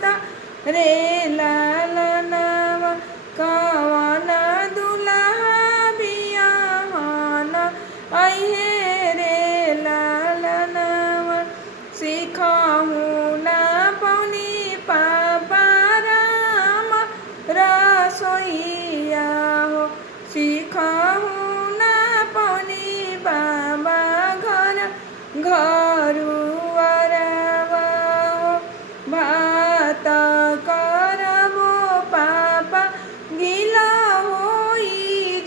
जाता रे लालनवा कवना दुल्हा बियाहना अहे रे लालनवा सिखाहू ना पौनी पापा राम रसोइया हो सिखाहू ना पौनी बाबा घरुआरवा हो भात करबो पापा गिला होई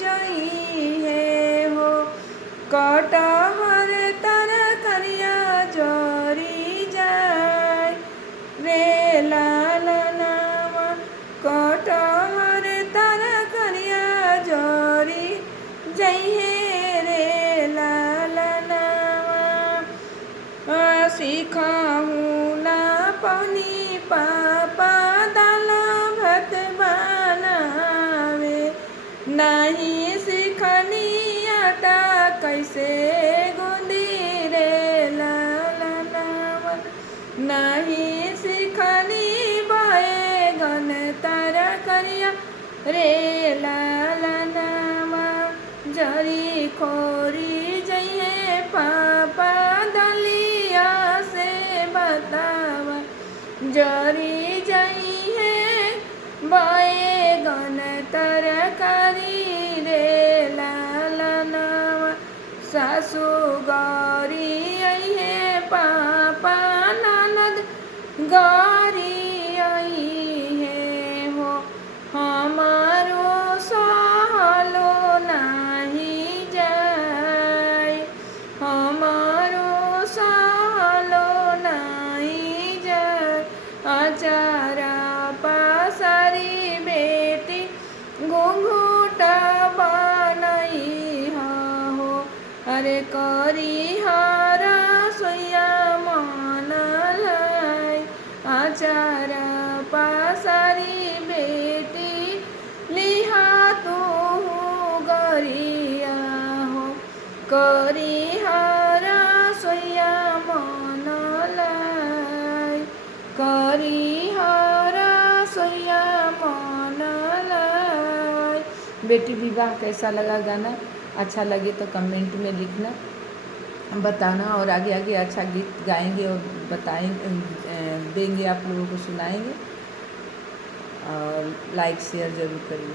जइहे हो कटहर तरकरिया जरी जाय रे लालनवा कटहर तरकरिया जरी जइहे रे लालनवा सिखाहू ना पौनी पापा दाल भात बनावे नहीं सिखनी आटा कैसे गूंदी रे लालनवा नहीं सिखनी बैगन तरकरिया रे लालनवा जरी खोरी जइहे पापा दलिया से बतावा जरी जइहे बैगन तरकारी रे लालनवा सासु गौरी अइहे पापा ननद गौरी अइहे हो हमारो सहलो नाही जाय हमारो सहलो नाही जाय अचारा पासारी बेटी घुंघूटा बनई हो अरे करी हरा सोया मन लाई आचारा पासारी बेटी लिहा तू गरिया हो करी हरा सोया मन लाई करी हरा सोया मन लाई। बेटी विवाह कैसा लगा गाना? अच्छा लगे तो कमेंट में लिखना बताना और आगे आगे अच्छा गीत गाएंगे और बताएंगे देंगे आप लोगों को सुनाएंगे और लाइक शेयर ज़रूर करिए।